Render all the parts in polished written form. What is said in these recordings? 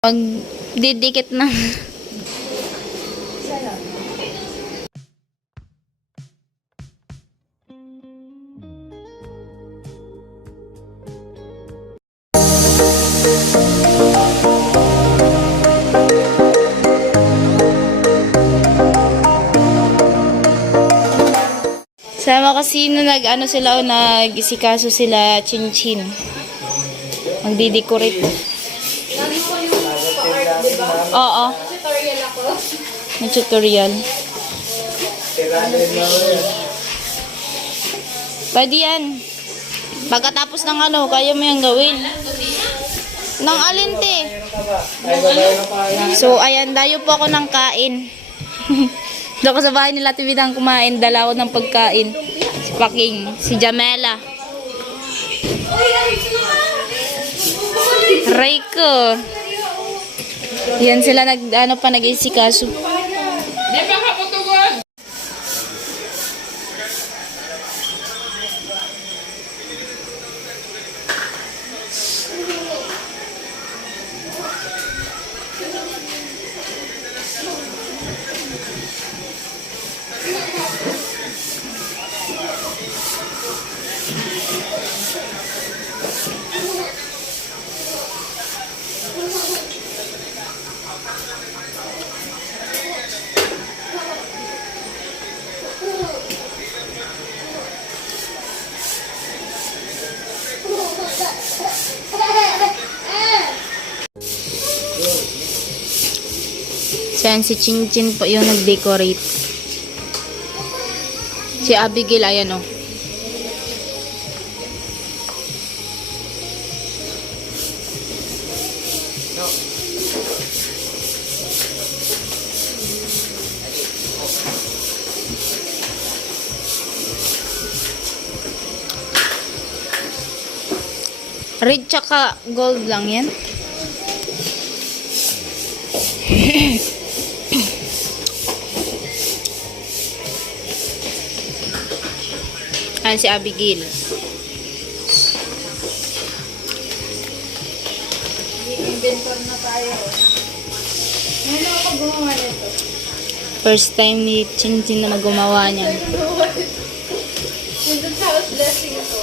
Pag didikit na. Sama kasi no nag-ano sila o nag-isikaso sila Chinchin. Magdi-decorate. Lagi po yung pa-art, di ba? Oo. Tutorial ako. May tutorial. Pwede yan. Pagkatapos ng ano, kaya mo yung gawin. Nang alinte. So, ayan, dayo po ako ng kain. Doon ko sa bahay nila Tibidang kumain. Dala ako ng pagkain. Si Paking, si Jamela. Reiko. Yan sila nag-isikaso. Di ba kaputugon? Siyan, si Chinchin po yung nag-decorate. Si Abigail, ayan o. Red tsaka gold lang yan. Ayan si Abigail. Inventor na tayo. Ano ako gumawa nito? First time ni Chinchin na gumawa niyan. Nandun sa house blessing ito.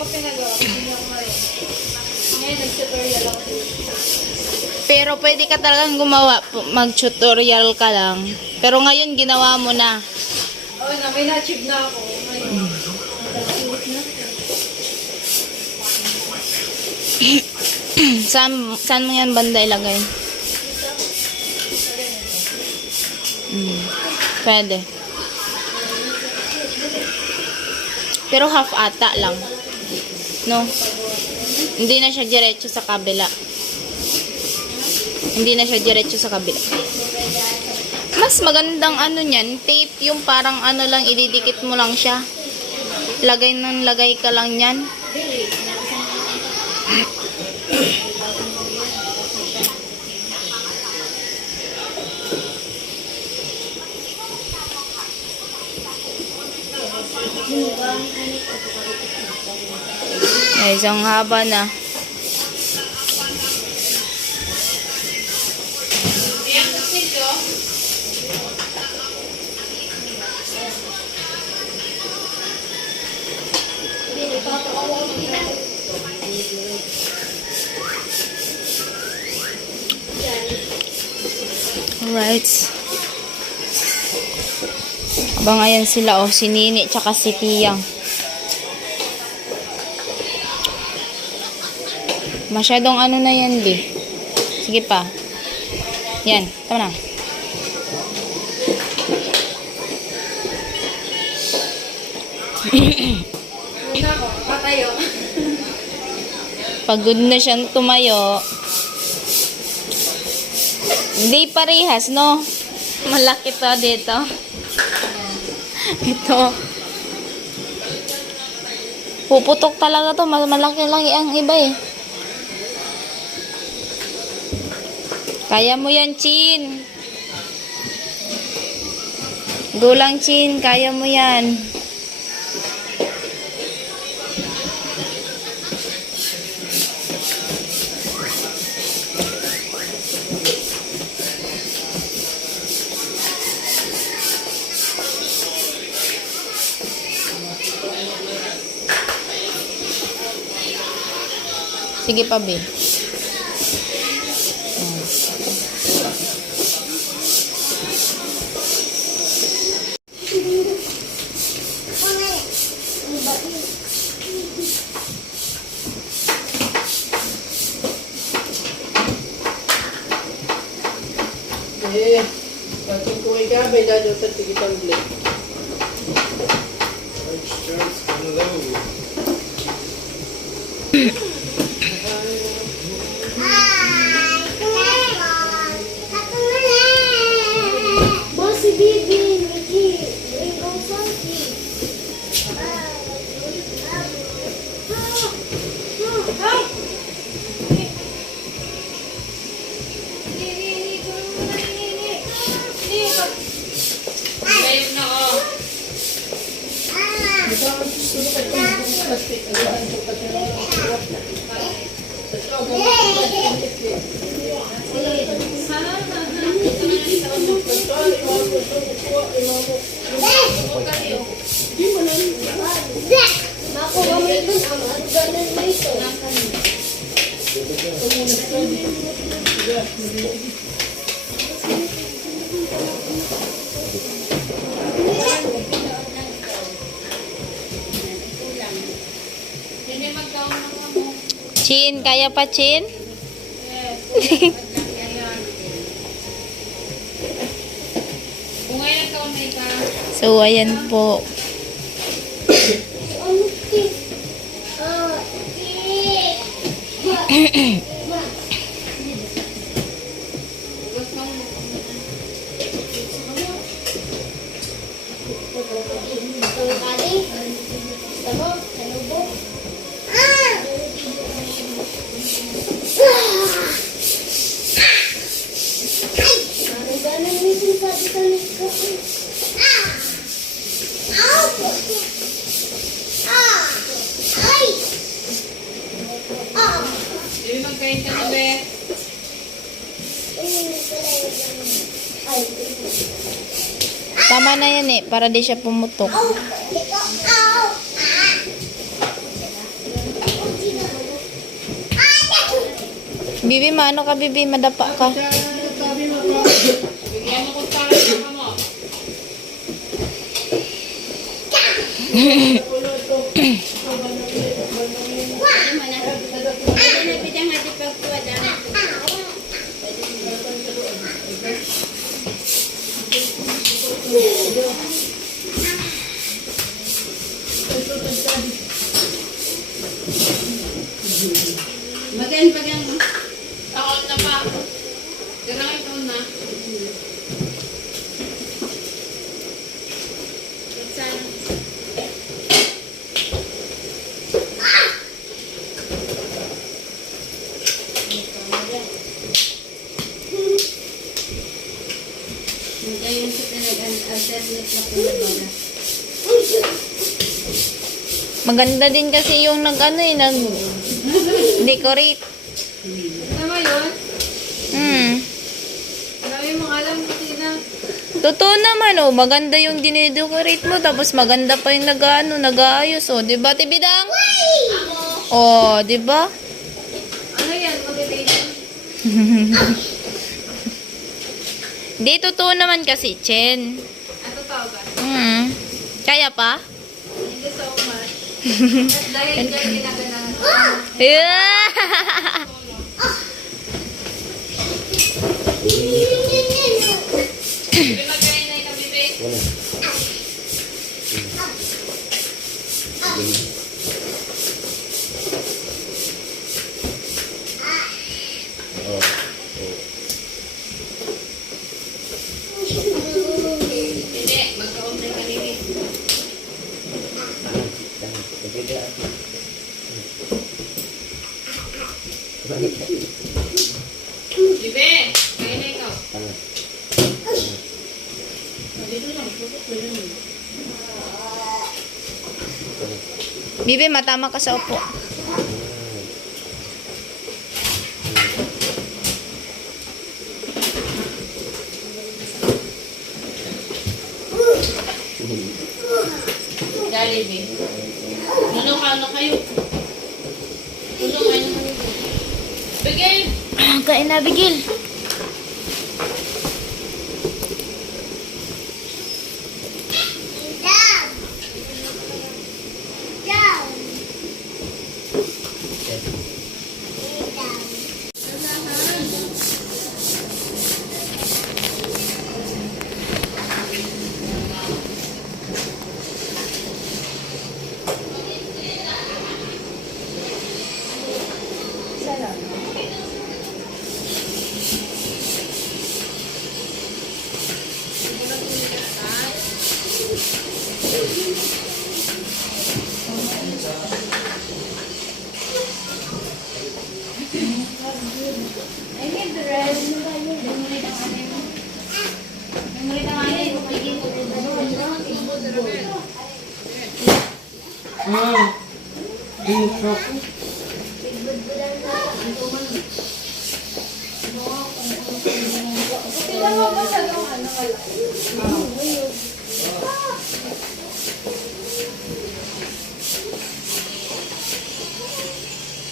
Ako pinagawa. Hindi ako marin. Ngayon, nag-tutorial ako dito. Pero pwede ka talagang gumawa. Mag-tutorial ka lang. Pero ngayon, ginawa mo na. Oo na, may na-achieve na ako. Ngayon. Saan mo yan banda ilagay? Pwede. Pero half ata lang. No? Hindi na siya diretso sa kabila. Hindi na siya diretso sa kabila. Mas magandang ano niyan, tape yung parang ano lang, ididikit mo lang siya. Lagay ng lagay ka lang yan. Ay, isang haba na. Alright. Abang ayan sila, oh, si Nini tsaka si Tiyang. Masyadong ano na yan, Bi. Sige pa. Yan, tama na. Una ko, patayo. Pagod na siyang tumayo. Hindi parehas, no? Malaki to dito. Ito. Puputok talaga to. Malaki lang ang iba eh. Kaya mo yan, Chin. Gulang, Chin. Kaya mo yan. Sige pa, be. Eh, pati ko ikabay dahil sa tigitang blade. Extras, hello. Bossy Bibi, Mickey, Rainbow Sunny. Ako, mamay dun, ang ganan na ito. Chin, kaya pa, Chin? So, ayan po. Tama na yan eh, para di siya pumutok. Bibi, maano ka, Bibi? Madapa ka. Bagan. Takot na pa. Ganang ito na. Ngayon sa nag-alternate na po na baga. Maganda din kasi yung nag-decorate. Tama yun? Marami mong alam, Tina. Totoo naman, oh. Maganda yung dinidecorate mo, tapos maganda pa yung nag-aayos, oh. Diba, Tibidang? Oh, diba? Ano yan? Motivation? Di, totoo naman kasi, Chen. Ano tawag ka? Kaya pa? Thank you so much. At dahil dyan ginaganan. Yeah! Bibi magkain na ikaw, Bibi. Hindi, magkaon na kanini. Bibi, kain na ikaw. Bibi, matama ka sa upo. Jollibee. Ano kayo? Ano kayo? Kain na, Bigil.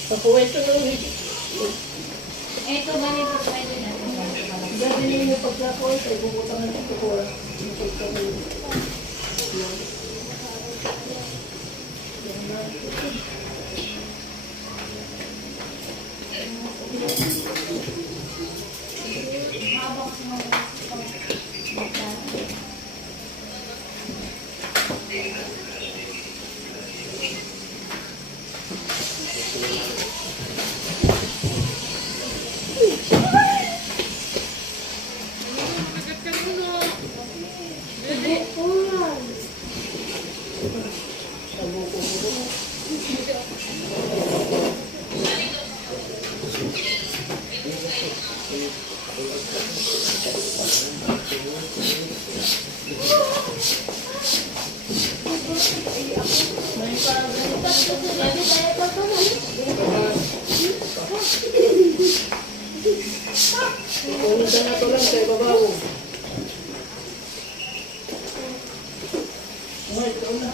Pakuwento na ulit. Ito, ganito pwede na. Gagawin mo pagkakuwento, ay bubutang na ito ko. Kunin na ito lang sa ibabaw. Ito na.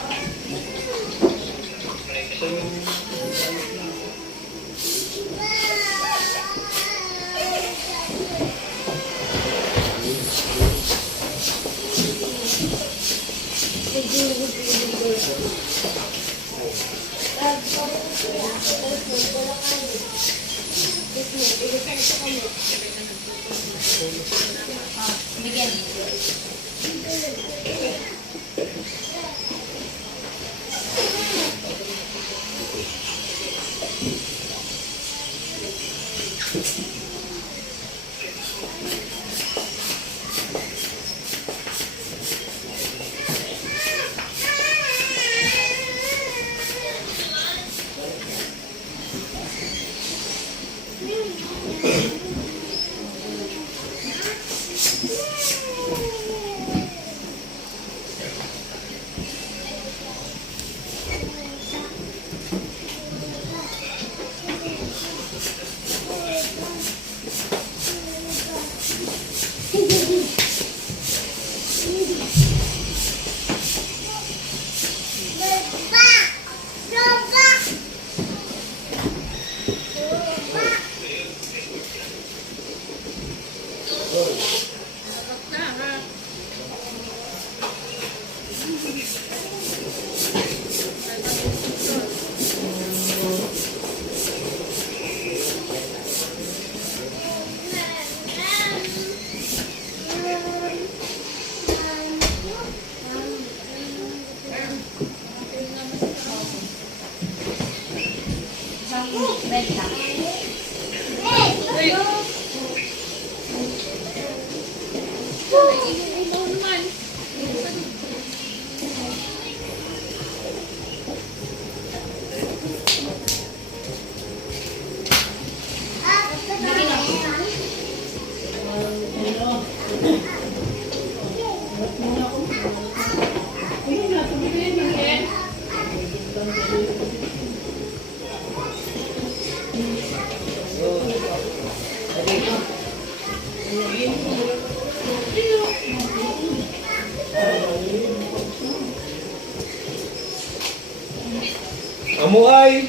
Amo ay!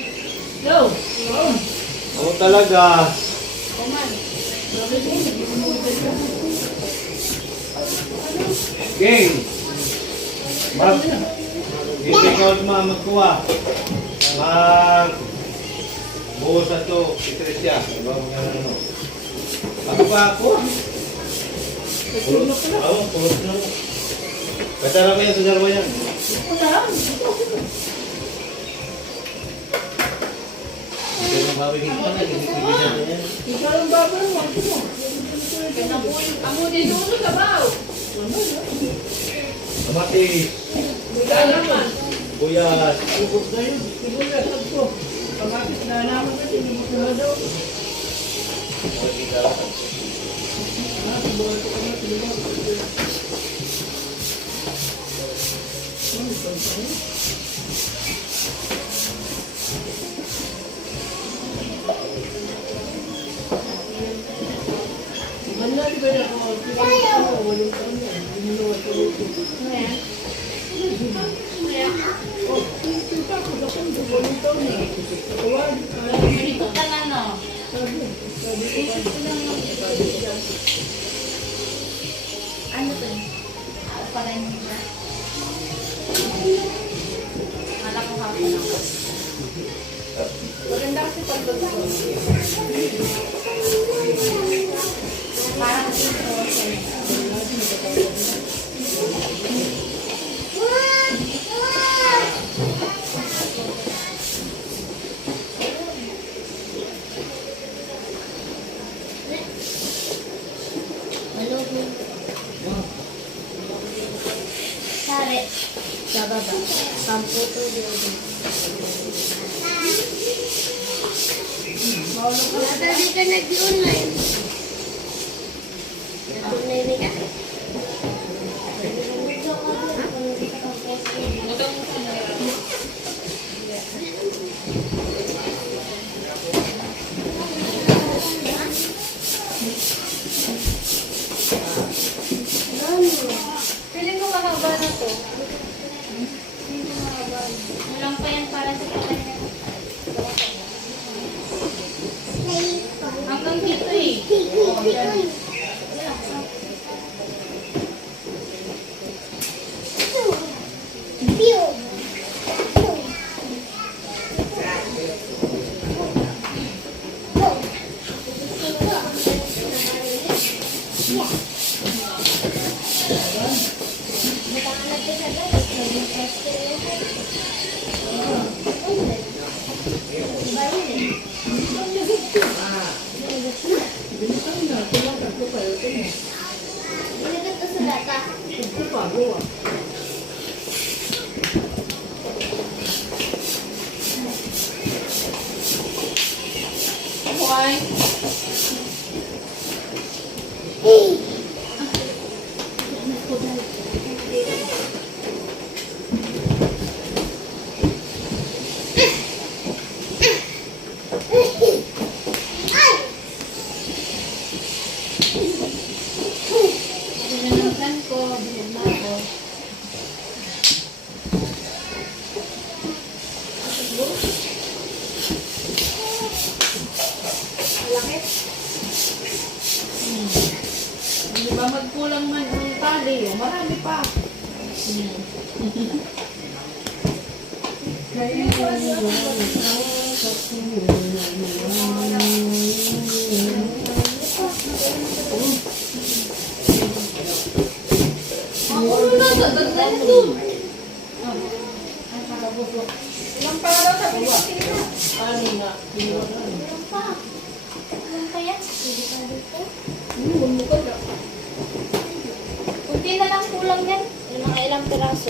No! Amo talaga! Gang! Mag... I-take out mo ang magkuha. Mag... Buhos na ito. Itris siya. Diba? Ano? Ako ba ako? Pulot na. Oo, pulot na. Patara mo yan sa dalawa yan. Hindi mo mabigyan pa na. Hindi ko bigyan na yan. Ikaw ang baba mo. Amo din doon ka ba? Kamatis. Bukan naman. Buyas. Ubus na yun. Sibuyas ako. Pagkakit na naman na sinubos na daw. Wala, di ba na ako? Walang taon yan. Hindi mo naman tuloy. Oh, kita ko sa kondo. Walang taon na. Tawag. Ganito ka na, no? Ano to? Para niyo ba? Kala ko hapon ako. Maganda kasi pagbago. Parang ito. Sari. Sa baba. Sampo to dito. Nadali ka nag-online. Online ka? Feeling ko mahaba na to. Walang pa yan para sa patay na. Hanggang dito eh. Oh, yan. Why? Binanangkan ko, binanangkan ko. Hindi ba magkulang man ang tali? Oh, marami pa. Ako na sa dagdag doon. Ilang para sa Pilipinas? Ani nga. Ilang pa? Ilang pa yan? Pwede pa dito? Bumukod na. Kunti na lang kulang yan. Mga ilang piraso.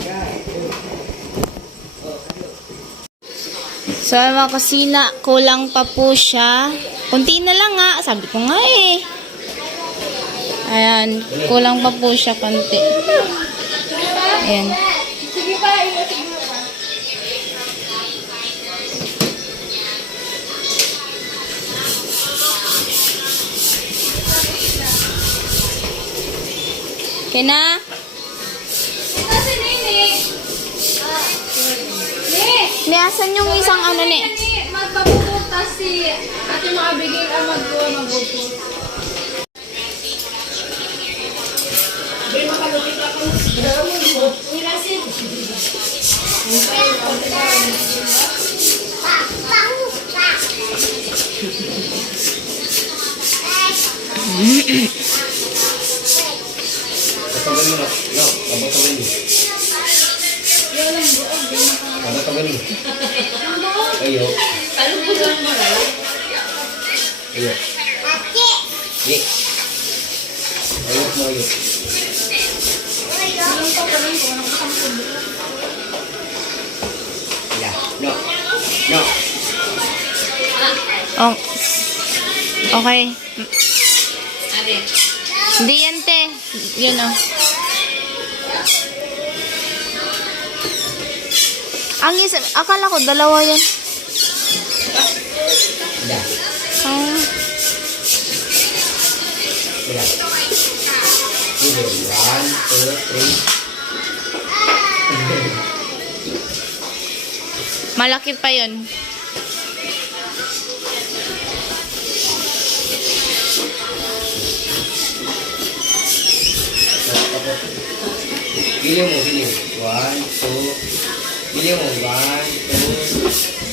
So, mga kusina, kulang pa po siya. Kunti na lang nga. Sabi ko nga eh. Ayan, kulang pa po siya konti. Ayan. Sige pa, iwasin mo pa. Okay na? Ito si Nini. Niasan yung isang ano ni? Nini, magpapupunta si Ate Mabigil ang magbubutot. Patawin mo na. No, patawin mo. Patawin mo. Ayo. Ayo. Dik. Ayo mo ayo. Ya, no. No. Oh. Okay. Hindi yan, te. Yun, oh. Ang isa, akala ko dalawa yan. Ya. Oh. Ya. Ini 1, 2, 3. Malaki pa yun. Pilih mo, pilih. 1, 2. Pilih mo, 1, 2.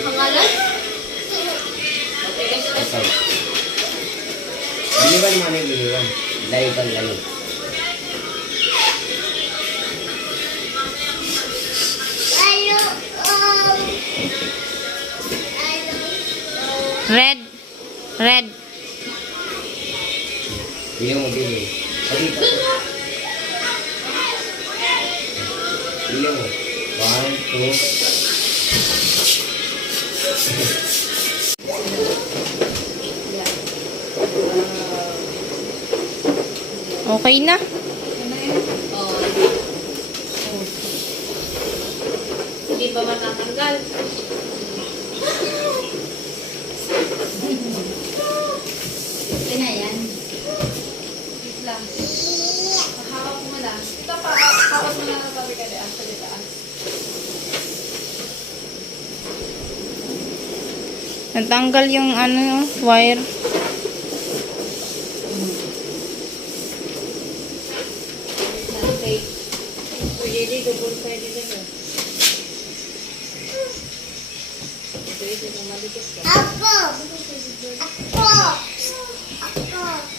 Pangalan? Ito. Biliwan mo na biliwan. Laiban lang. Red. Red. Pilih mo, pilih. Pilih mo. Pilih mo. 1, 2. Okay na. Hindi ba matatanggal? Ito na yan. Wait lang. Hawak mo na. Ito pa, hawak mo na ng tabi ka dyan. Sa ditaas. Natanggal yung ano, wire. Okay. Pwede dito, pwede dito. Pwede dito, malikot ka.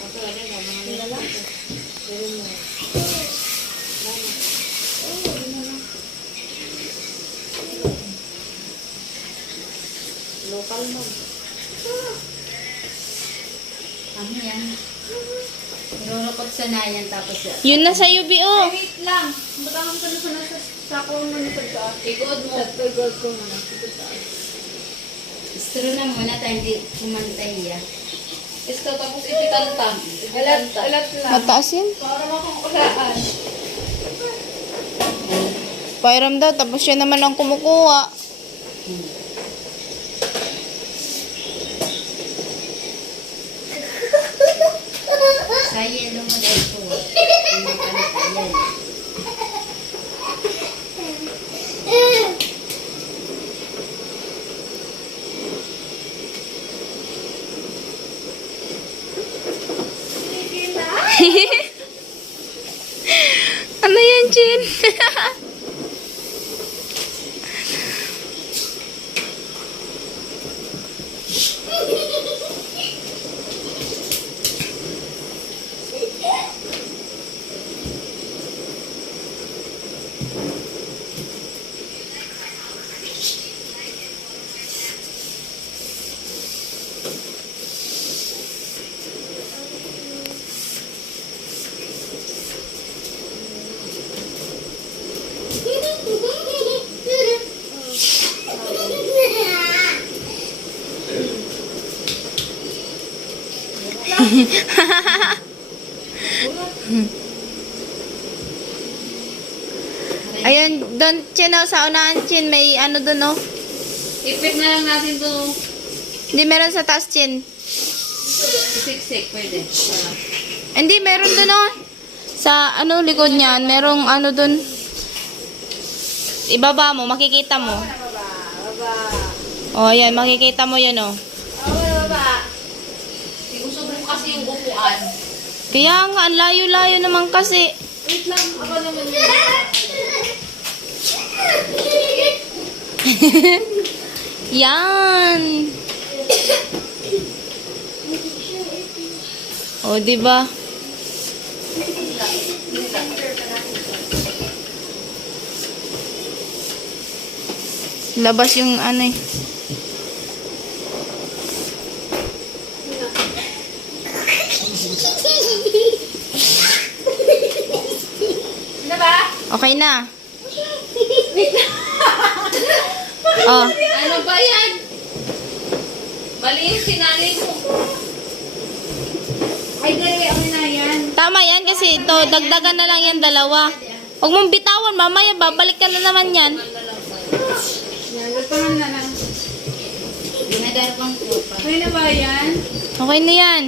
Okay, ano ba? Mga nilalaki. Pero mo. Local mo. Ano yan? Nilulukot sa nayan tapos yan. Yun na sa'yo, Bio. Ay, wait lang. Batangan ko na sa nasa sako mo na sa taas. Igod mo. Sa igod ko muna. Sa taas. Istro na muna tayo hindi kumantay yan. Ito, tapos ipitantang. Alat lang. Mataas yan. Para makukulaan. Pairam daw, tapos siya naman ang kumukuha. Saya naman ito. Hindi ka na kaya. Ano yan, Chin? Ayun, doon, Chin, oh, sa unahan, Chin, may ano doon, oh. Ipit na lang natin ito. Hindi, meron sa taas, Chin. Siksik, pwede. Hindi, meron doon, oh. Sa, ano, likod niyan, merong ano doon. Ibaba mo, makikita mo. Baba. Oh, ayan, makikita mo yun, oh. Oh, Saan? Kaya nga, ang layo-layo naman kasi. Wait lang, ako naman yun. Yan. O, di ba? Labas yung ano eh. Ano ba? Okay na. Oh, Ano ba yan? Mali yung sinali mo. Ay, dali, ako na yan. tama yan kasi ito, dagdagan na lang yan dalawa. Huwag mong bitawan, mamaya babalik ka na naman yan. Yan, lupangan na lang. Ginagarbang ko pa. Okay na ba yan? Okay na yan.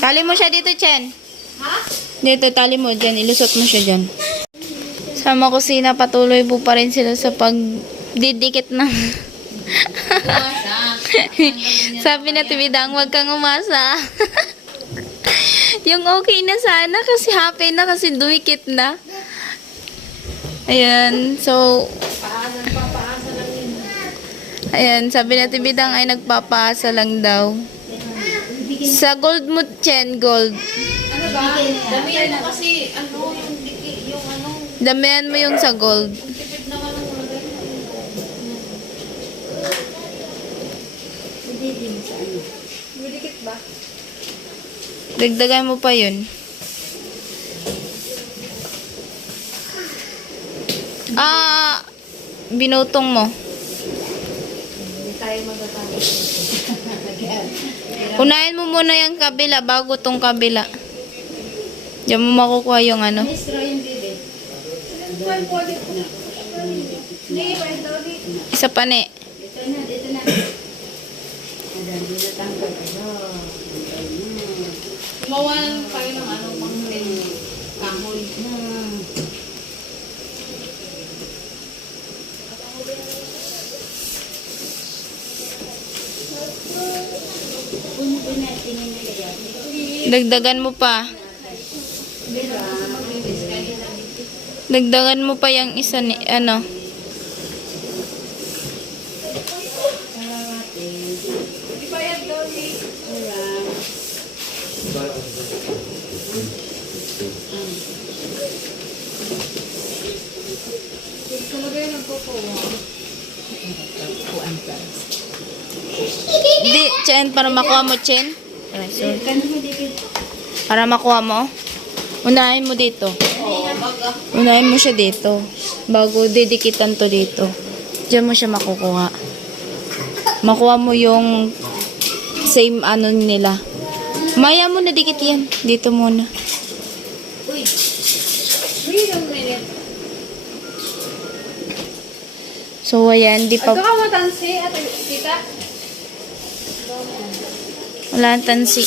Tali mo siya dito, Chen. Ha? Dito, tali mo dyan. Ilusot mo siya dyan. Sa mga kusina, patuloy po pa rin sila sa pagdidikit ng... Umasa. Sabi na Tibidang, huwag kang umasa. Yung okay na sana kasi happy na kasi dumikit na. Ayan, so... Ayan, sabi na Tibidang ay nagpapaasa lang daw. Sa gold mo, Chen, gold. Ano ba? Damihan mo kasi, ano, yung diki, yung ano, Damihan mo yung sa gold. tipid naman ang mga ganyan. Didikit ba? Dagdagan mo pa yun. Binutong mo. Hindi tayo matatapos. Unahin mo muna yung kabila bago tong kabila. Diyan mo makukuha yung ano. Ministro yung bibig. Hindi, pwede daw dito. Isa pa ni. Dito na, dito na. Adan, dito tanggal. Mawalan tayo ng ano, pang kahoy. Puno ko na, tingin na kaya. Dagdagan mo pa. Dagdagan mo pa yung isa ni ano. Hindi pa yan daw dito. Talaga yung nagkukuha. Di, Chen, para makuha mo, Chen. Ay, sorry. Kano mo dito? Para makuha mo. Unahin mo dito. Unahin mo siya dito. Bago didikitan to dito. Diyan mo siya makukuha. Makuha mo yung same ano nila. Maya mo na dikit yan. Dito muna. Uy, Wait a minute. So, ayan. Di Ay, pa... kakawatansi, ate, tita. Wala ang tansi.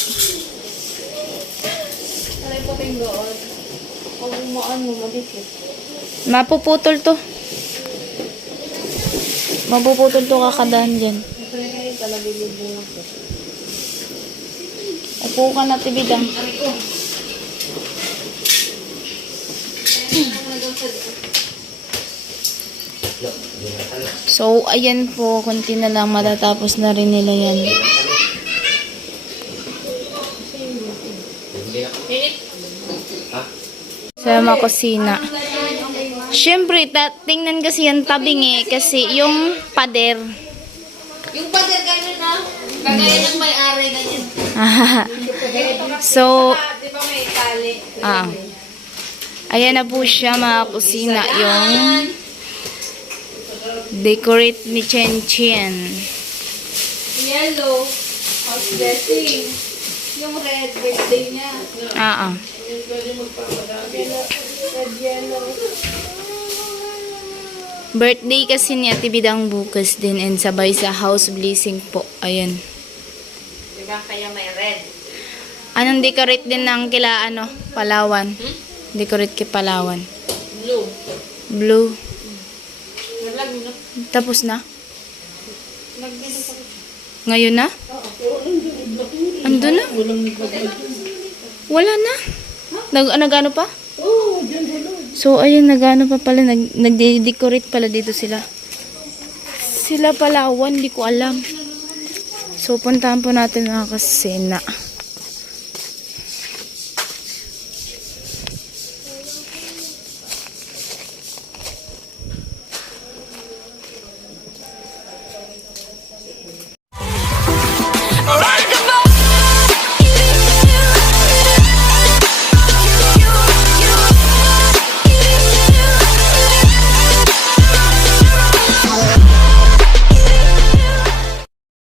Alay po kayong doon. Pag umaan mo, madikit. Mapuputol to. Mapuputol to kakadahan dyan. Ito na kayo talaga bibungat ko. Upo ka na, Tibidang. So, ayan po. Kunti na lang. Matatapos na rin nila yan. Sa mga kusina. Siyempre, tingnan kasi yung tabing eh. Kasi yung pader. Yung pader ganun na. Kagaya ng may-ari ganyan. So, Di ba may tali? ayan na po siya mga kusina. Yung decorate ni Chen Chen. Yellow. House dressing. Yung red birthday niya. Red yellow. Birthday kasi ni Ate Bidang bukas din and sabay sa house blessing po. Ayan. Diba kaya may red? Anong decorate din ng kila ano? Palawan. Decorate kay Palawan. Blue. Blue. Nalag mo na. Tapos na? Ngayon na? Ando na? Walang nagbabad. Wala na? Nag-ano pa? Oo, dyan wala. So, ayun, nag-ano pa pala, nag-decorate pala dito sila. Sila pala, hindi ko alam. So, puntahan po natin mga kasena.